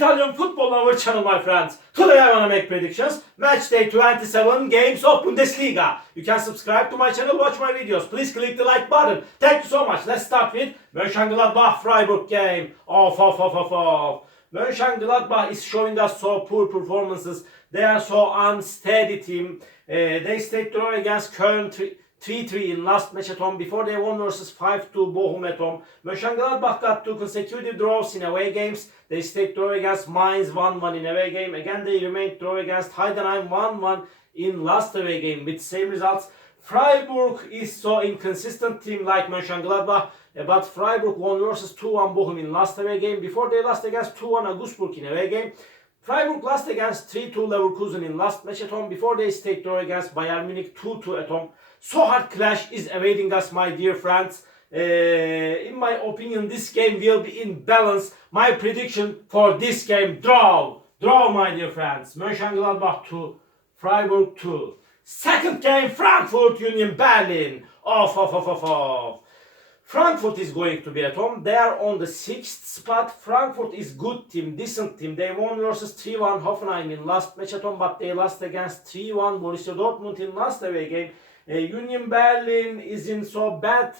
Italian football our channel, my friends. Today I want to make predictions. Match day 27 games of Bundesliga. You can subscribe to my channel, watch my videos. Please click the like button. Thank you so much. Let's start with Mönchengladbach-Freiburg game. Mönchengladbach is showing us so poor performances. They are so unsteady team. They stayed draw against Köln 3-3 in last match at home before they won versus 5-2 Bochum at home. Mönchengladbach got 2 consecutive draws in away games. They stayed draw against Mainz 1-1 in away game. Again they remained draw against Heidenheim 1-1 in last away game with same results. Freiburg is so inconsistent team like Mönchengladbach, but Freiburg won versus 2-1 Bochum in last away game before they lost against 2-1 Augsburg in away game. Freiburg lost against 3-2 Leverkusen in last match at home before they stayed draw against Bayern Munich 2-2 at home. So hard clash is awaiting us, my dear friends. In my opinion, this game will be in balance. My prediction for this game, draw. Draw, my dear friends. Mönchengladbach 2, Freiburg 2. Second game, Frankfurt Union Berlin. Frankfurt is going to be at home. They are on the 6th spot. Frankfurt is good team, decent team. They won versus 3-1 Hoffenheim in last match at home, but they lost against 3-1 Borussia Dortmund in last away game. Union Berlin is in so bad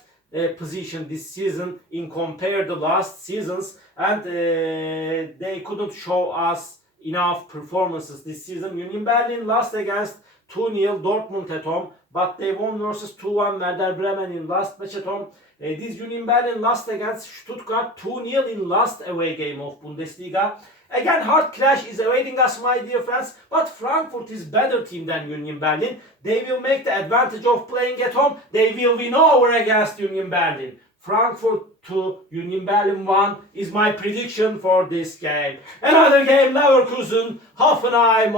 position this season in compared to last seasons, and they couldn't show us enough performances this season. Union Berlin lost against 2-0 Dortmund at home, but they won versus 2-1 Werder Bremen in last match at home. This Union Berlin lost against Stuttgart 2-0 in last away game of Bundesliga. Again, hard clash is awaiting us, my dear friends, but Frankfurt is better team than Union Berlin. They will make the advantage of playing at home. They will win over against Union Berlin. Frankfurt 2, Union Berlin 1 is my prediction for this game. Another game, Leverkusen, Hoffenheim,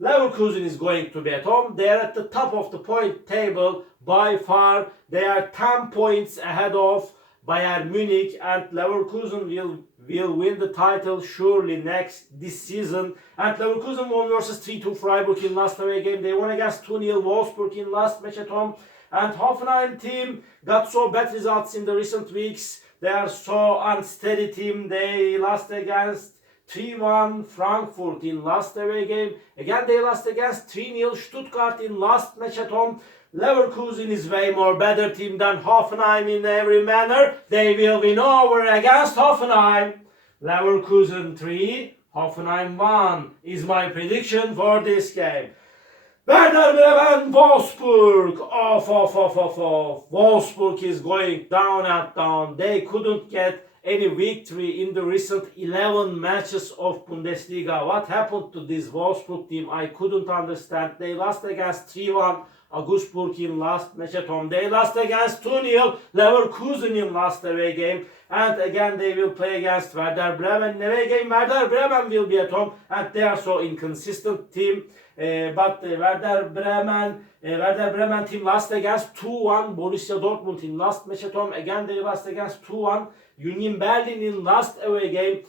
Leverkusen is going to be at home. They are at the top of the point table by far. They are 10 points ahead of Bayern Munich, and Leverkusen will win the title surely this season. And Leverkusen won versus 3-2 Freiburg in last away game. They won against 2-0 Wolfsburg in last match at home. And Hoffenheim team got so bad results in the recent weeks. They are so unsteady team. They lost against 3-1 Frankfurt in last away game. Again they lost against 3-0 Stuttgart in last match at home. Leverkusen is way more better team than Hoffenheim in every manner. They will win over against Hoffenheim. Leverkusen 3, Hoffenheim 1 is my prediction for this game. Werder Bremen, Wolfsburg. Wolfsburg is going down and down. They couldn't get any victory in the recent 11 matches of Bundesliga. What happened to this Wolfsburg team? I couldn't understand. They lost against 3-1 Augsburg in last match at home. They lost against 2-0 Leverkusen in last away game. And again they will play against Werder Bremen in away game. Werder Bremen will be at home, and they are so inconsistent team. But Werder Bremen team lost against 2-1 Borussia Dortmund in last match at home. Again they lost against 2-1 Union Berlin in last away game.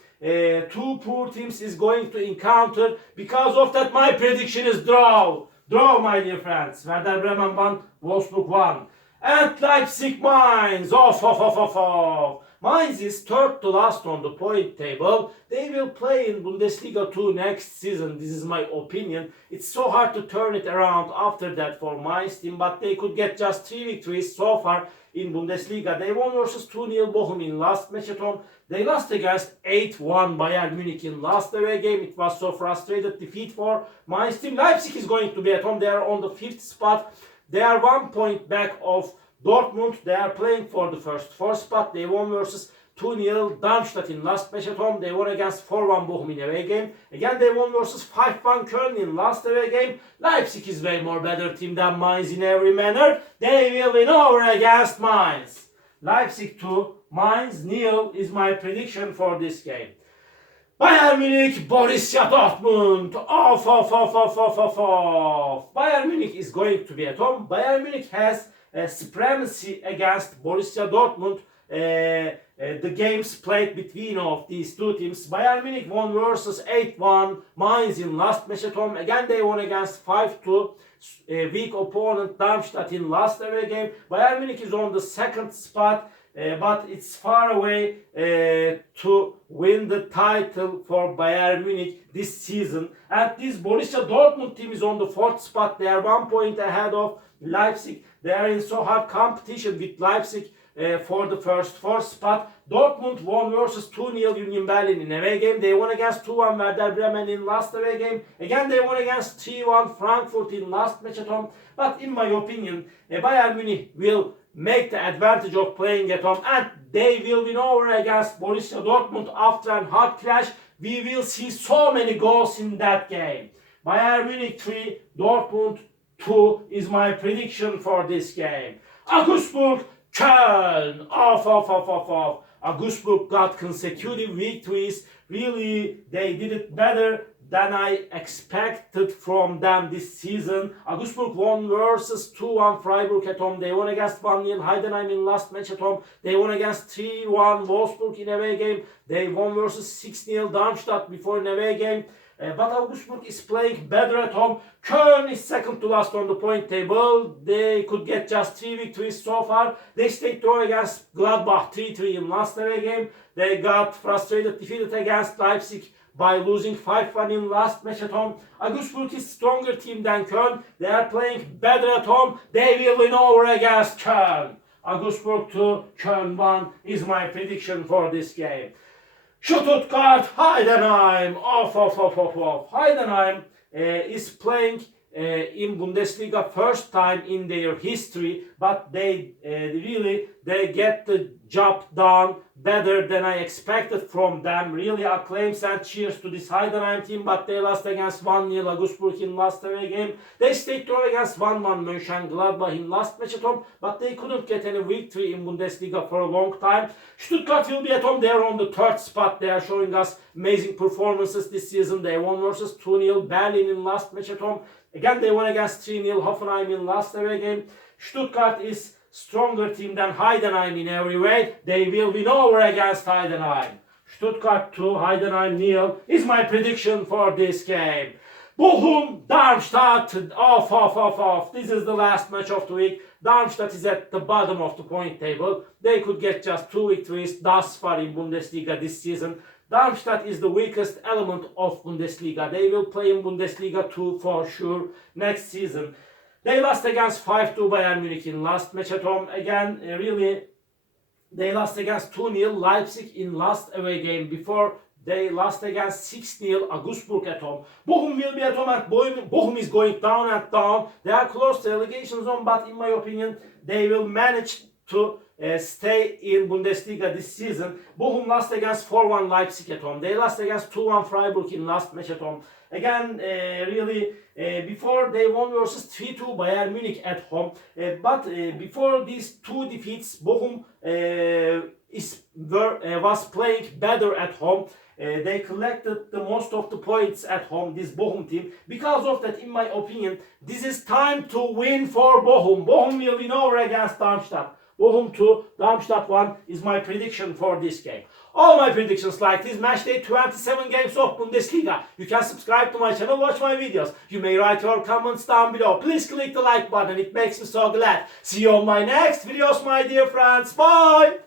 Two poor teams is going to encounter. Because of that, my prediction is draw. Draw, my dear friends. Werder Bremen 1, Wolfsburg 1. And Leipzig Mainz. Mainz is third to last on the point table. They will play in Bundesliga 2 next season. This is my opinion. It's so hard to turn it around after that for Mainz team, but they could get just 3 victories so far in Bundesliga. They won versus 2-0 Bochum in last match at home. They lost against 8-1 Bayern Munich in last away game. It was so frustrated defeat for Mainz team. Leipzig is going to be at home. They are on the 5th spot. They are 1 point back of Dortmund. They are playing for the first 4 spot. They won versus 2-0 Darmstadt in last match at home. They won against 4-1 Bochum in away game. Again they won versus 5-1 Köln in last away game. Leipzig is way more better team than Mainz in every manner. They will win over against Mainz. Leipzig 2, Mainz 0 is my prediction for this game. Bayern Munich, Borussia Dortmund. Bayern Munich is going to be at home. Bayern Munich has supremacy against Borussia Dortmund. The games played between of these two teams. Bayern Munich won versus 8-1 Mainz in last match at home. Again they won against 5-2 weak opponent Darmstadt in last away game. Bayern Munich is on the 2nd spot. but it's far away to win the title for Bayern Munich this season. And this Borussia Dortmund team is on the 4th spot. They are 1 point ahead of Leipzig. They are in so hard competition with Leipzig for the first 4th spot. Dortmund won versus 2-0 Union Berlin in away game. They won against 2-1 Werder Bremen in last away game. Again, they won against 3-1 Frankfurt in last match at home. But in my opinion, Bayern Munich will make the advantage of playing at home, and they will win over against Borussia Dortmund after a hard clash. We will see so many goals in that game. Bayern Munich 3, Dortmund 2 is my prediction for this game. Augsburg, Köln, off. Augsburg got consecutive victories. Really, they did it better than I expected from them this season. Augsburg won versus 2-1 Freiburg at home. They won against 1-0 Heidenheim in last match at home. They won against 3-1 Wolfsburg in away game. They won versus 6-0 Darmstadt before an away game. But Augsburg is playing better at home. Köln is second to last on the point table. They could get just 3 victories so far. They stayed draw against Gladbach 3-3 in last away game. They got frustrated, defeated against Leipzig by losing 5-1 in last match at home. Augsburg is stronger team than Köln. They are playing better at home. They will win over against Köln. Augsburg 2, Köln 1 is my prediction for this game. Stuttgart, Heidenheim, off. Heidenheim is playing in Bundesliga first time in their history, but they get the job done better than I expected from them. Really acclaims and cheers to this Heidenheim team, but they lost against 1-0 Augsburg in last away game. They stayed draw against 1-1 Mönchengladbach in last match at home, but they couldn't get any victory in Bundesliga for a long time. Stuttgart will be at home. They are on the 3rd spot. They are showing us amazing performances this season. They won versus 2-0 Berlin in last match at home. Again, they won against 3-0 Hoffenheim in last away game. Stuttgart is stronger team than Heidenheim in every way. They will win over against Heidenheim. Stuttgart 2, Heidenheim 0 is my prediction for this game. Bochum, Darmstadt, off. This is the last match of the week. Darmstadt is at the bottom of the point table. They could get just 2 victories thus far in Bundesliga this season. Darmstadt is the weakest element of Bundesliga. They will play in Bundesliga 2 for sure next season. They lost against 5-2 Bayern Munich in last match at home. Again, they lost against 2-0 Leipzig in last away game. Before, they lost against 6-0 Augsburg at home. Bochum will be at home, and Bochum is going down and down. They are close to relegation zone, but in my opinion, they will manage to stay in Bundesliga this season. Bochum lost against 4-1 Leipzig at home. They lost against 2-1 Freiburg in last match at home. Again, before they won versus 3-2 Bayern Munich at home. But before these 2 defeats, Bochum was playing better at home. They collected the most of the points at home, this Bochum team. Because of that, in my opinion, this is time to win for Bochum. Bochum will win over against Darmstadt. Bochum 2, Darmstadt 1 is my prediction for this game. All my predictions like this match day 27 games of Bundesliga. You can subscribe to my channel, watch my videos. You may write your comments down below. Please click the like button, it makes me so glad. See you on my next videos, my dear friends. Bye!